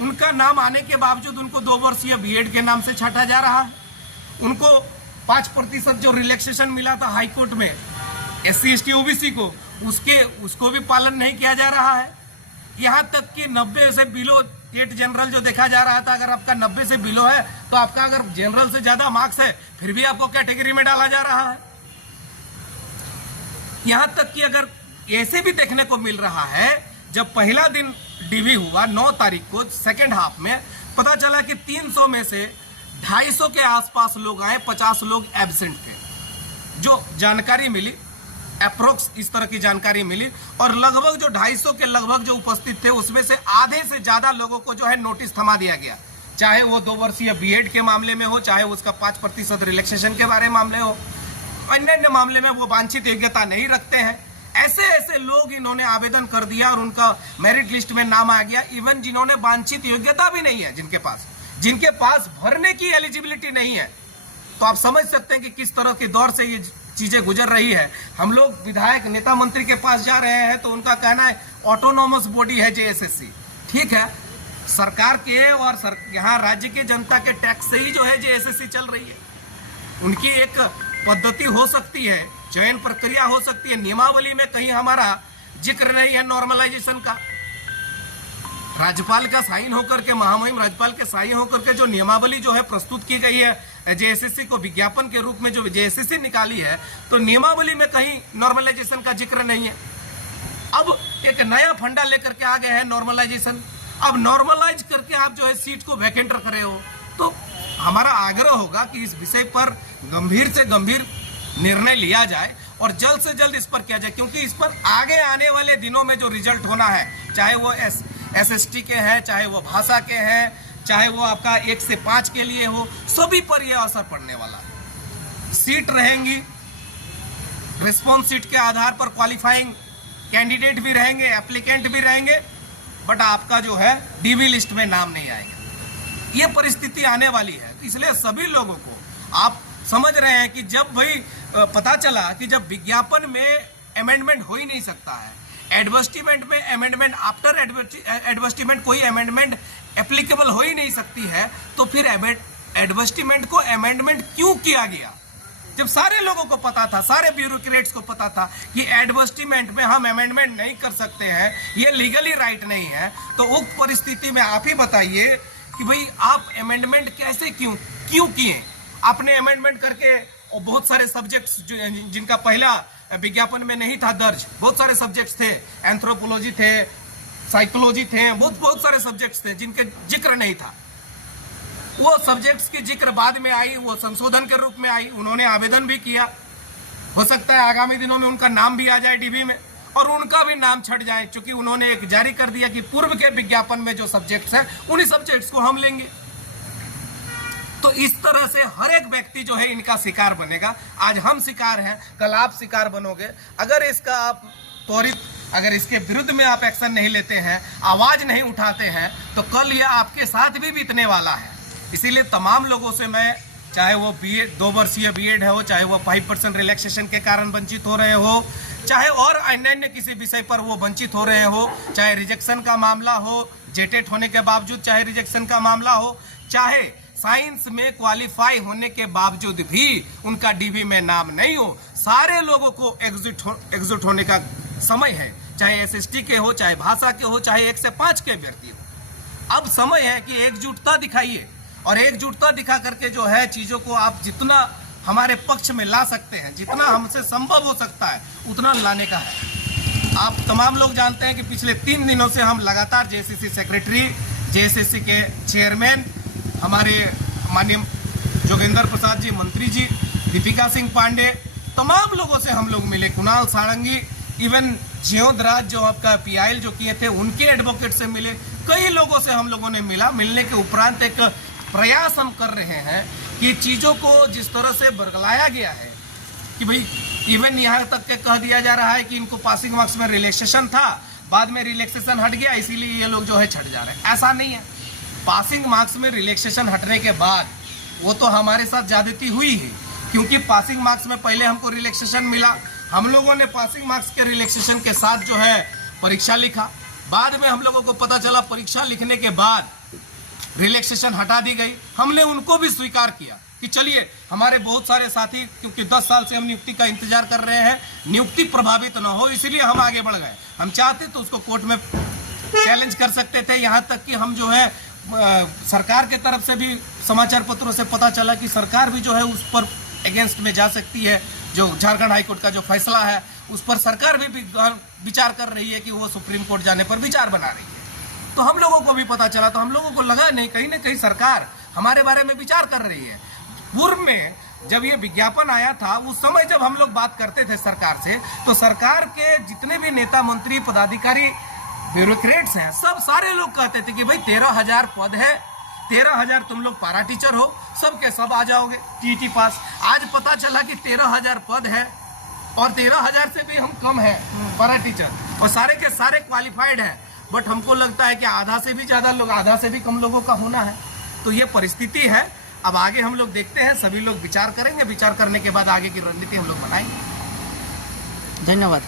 उनका नाम आने के बावजूद उनको 2 वर्षीय बीएड के नाम से छाटा जा रहा है। उनको 5% जो रिलैक्सेशन मिला था हाई कोर्ट में SC ST OBC को, उसको भी पालन नहीं किया जा रहा है। यहाँ तक कि 90 से बिलो स्टेट जनरल जो देखा जा रहा था, अगर आपका 90 से बिलो है तो आपका अगर जनरल से ज्यादा मार्क्स है फिर भी आपको कैटेगरी में डाला जा रहा है। यहाँ तक कि अगर ऐसे भी देखने को मिल रहा है, जब पहला दिन DV हुआ 9 तारीख को सेकेंड हाफ में, पता चला कि 300 में से 250 के आसपास लोग आए, 50 लोग एब्सेंट थे। जो जानकारी मिली अप्रोक्स इस तरह की जानकारी मिली, और लगभग जो 250 के लगभग जो उपस्थित थे उसमें से आधे से ज्यादा लोगों को जो है नोटिस थमा दिया गया, चाहे वो 2 वर्षीय बीएड के मामले में हो, चाहे उसका 5% रिलैक्सेशन के बारे में मामले हो, अन्य मामले में वो वांछित योग्यता नहीं रखते हैं। ऐसे ऐसे लोग इन्होंने आवेदन कर दिया और उनका मेरिट लिस्ट में नाम आ गया। इवन जिन्होंने वांछित योग्यता भी नहीं है, जिनके पास भरने की एलिजिबिलिटी नहीं है। तो आप समझ सकते हैं कि किस तरह के दौर से ये चीजें गुजर रही है। हम लोग विधायक नेता मंत्री के पास जा रहे हैं तो उनका कहना है ऑटोनोमस बॉडी है JSSC। ठीक है, सरकार के और यहाँ राज्य के जनता के टैक्स से ही जो है JSSC चल रही है। उनकी एक पद्धति हो सकती है, चयन प्रक्रिया हो सकती है, नियमावली में कहीं हमारा जिक्र नहीं है नॉर्मलाइजेशन का। राज्यपाल का साइन होकर के, महामहिम राज्यपाल के साइन होकर के जो नियमावली जो है प्रस्तुत की गई है JSSC को विज्ञापन के रूप में जो JSSC निकाली है, तो नियमावली में कहीं नॉर्मलाइजेशन का जिक्र नहीं है। अब एक नया फंडा लेकर के आ गए हैं नॉर्मलाइजेशन। अब नॉर्मलाइज करके आप जो है सीट को वैकेंट रख रहे हो, तो हमारा आग्रह होगा कि इस विषय पर गंभीर से गंभीर निर्णय लिया जाए और जल्द से जल्द इस पर किया जाए, क्योंकि इस पर आगे आने वाले दिनों में जो रिजल्ट होना है, चाहे वो SST के हैं, चाहे वो भाषा के हैं, चाहे वो आपका 1 से 5 के लिए हो, सभी पर यह असर पड़ने वाला है। सीट रहेंगी, रिस्पॉन्स सीट के आधार पर क्वालिफाइंग कैंडिडेट भी रहेंगे, एप्लीकेंट भी रहेंगे, बट आपका जो है DV लिस्ट में नाम नहीं आएगा। ये परिस्थिति आने वाली है। इसलिए सभी लोगों को, आप समझ रहे हैं कि जब भाई पता चला कि जब विज्ञापन में अमेंडमेंट हो ही नहीं सकता है, एडवर्टाइजमेंट में अमेंडमेंट, आफ्टर एडवर्टाइजमेंट कोई अमेंडमेंट एप्लीकेबल हो ही नहीं सकती है, तो फिर एडवर्टाइजमेंट को अमेंडमेंट क्यों किया गया? जब सारे लोगों को पता था, सारे ब्यूरोक्रेट्स को पता था कि एडवर्टाइजमेंट में हम अमेंडमेंट नहीं कर सकते हैं, ये लीगली राइट नहीं है, तो उक्त परिस्थिति में आप ही बताइए कि भाई आप अमेंडमेंट कैसे क्यों किए? आपने अमेंडमेंट करके, और बहुत सारे सब्जेक्ट्स जिनका पहला विज्ञापन में नहीं था दर्ज, बहुत सारे सब्जेक्ट्स थे, एंथ्रोपोलॉजी थे, साइकोलॉजी थे, बहुत सारे सब्जेक्ट्स थे जिनके जिक्र नहीं था। वो सब्जेक्ट्स की जिक्र बाद में आई, वो संशोधन के रूप में आई, उन्होंने आवेदन भी किया। हो सकता है आगामी दिनों में उनका नाम भी आ जाए DV में और उनका भी नाम छट जाए, क्योंकि उन्होंने एक जारी कर दिया कि पूर्व के विज्ञापन में जो सब्जेक्ट्स हैं उन्हीं सब्जेक्ट्स को हम लेंगे। तो इस तरह से हर एक व्यक्ति जो है इनका शिकार बनेगा। आज हम शिकार हैं, कल आप शिकार बनोगे। अगर इसका आप त्वरित, अगर इसके विरुद्ध में आप एक्शन नहीं लेते हैं, आवाज नहीं उठाते हैं, तो कल यह आपके साथ भी बीतने वाला है। इसीलिए तमाम लोगों से मैं, चाहे वो BEd 2 वर्षीय BEd हो, चाहे वो 5% रिलैक्सेशन के कारण वंचित हो रहे हो, चाहे और अन्य किसी विषय पर वो वंचित हो रहे हो, चाहे रिजेक्शन का मामला हो, JTET होने के बावजूद चाहे रिजेक्शन का मामला हो, चाहे साइंस में क्वालिफाई होने के बावजूद भी उनका DV में नाम नहीं हो, सारे लोगों को एकजुट होने का समय है। चाहे SST के हो, चाहे भाषा के हो, चाहे 1 से 5 के अभ्यर्थी हो। अब समय है कि एकजुटता दिखाइए, और एकजुटता दिखा करके जो है चीजों को आप जितना हमारे पक्ष में ला सकते हैं, जितना हमसे संभव हो सकता है उतना लाने का है। आप तमाम लोग जानते हैं कि पिछले 3 दिनों से हम लगातार JSSC सेक्रेटरी, JSSC के चेयरमैन, हमारे माननीय जोगेंद्र प्रसाद जी, मंत्री जी, दीपिका सिंह पांडे, तमाम लोगों से हम लोग मिले, कुणाल सारंगी, इवन ज्योद्राज जो आपका PIL जो किए थे उनके एडवोकेट से मिले, कई लोगों से हम लोगों ने मिलने के उपरांत एक प्रयास हम कर रहे हैं कि चीज़ों को जिस तरह से बरगलाया गया है कि भाई इवन यहाँ तक के कह दिया जा रहा है कि इनको पासिंग मार्क्स में रिलैक्सेशन था, बाद में रिलैक्सेशन हट गया, इसीलिए ये लोग जो है छट जा रहे हैं। ऐसा नहीं है। पासिंग मार्क्स में रिलैक्सेशन हटने के बाद वो तो हमारे साथ ज्यादती हुई है, क्योंकि पासिंग मार्क्स में पहले हमको रिलैक्सेशन मिला, हम लोगों ने पासिंग मार्क्स के रिलैक्सेशन के साथ जो है परीक्षा लिखा, बाद में हम लोगों को पता चला परीक्षा लिखने के बाद रिलैक्सेशन हटा दी गई। हमने उनको भी स्वीकार किया कि चलिए, हमारे बहुत सारे साथी, क्योंकि 10 साल से हम नियुक्ति का इंतजार कर रहे हैं, नियुक्ति प्रभावित न हो, इसलिए हम आगे बढ़ गए। हम चाहते तो उसको कोर्ट में चैलेंज कर सकते थे। यहाँ तक कि हम जो है सरकार के तरफ से भी समाचार पत्रों से पता चला कि सरकार भी जो है उस पर अगेंस्ट में जा सकती है। जो झारखंड हाईकोर्ट का जो फैसला है उस पर सरकार भी विचार कर रही है कि वो सुप्रीम कोर्ट जाने पर विचार बना रही है। तो हम लोगों को भी पता चला, तो हम लोगों को लगा नहीं, कहीं ना कहीं सरकार हमारे बारे में विचार कर रही है। पूर्व में जब ये विज्ञापन आया था, उस समय जब हम लोग बात करते थे सरकार से, तो सरकार के जितने भी नेता, मंत्री, पदाधिकारी, ब्यूरोक्रेट्स हैं, सब सारे लोग कहते थे कि भाई 13,000 पद है, 13,000 तुम लोग पारा टीचर हो, सब के सब आ जाओगे टीटी पास। आज पता चला कि 13,000 पद है और 13,000 से भी हम कम है पारा टीचर, और सारे के सारे क्वालिफाइड हैं। बट हमको लगता है कि आधा से भी ज़्यादा लोग, आधा से भी कम लोगों का होना है। तो ये परिस्थिति है। अब आगे हम लोग देखते हैं, सभी लोग विचार करेंगे, विचार करने के बाद आगे की रणनीति हम लोग बनाएंगे। धन्यवाद।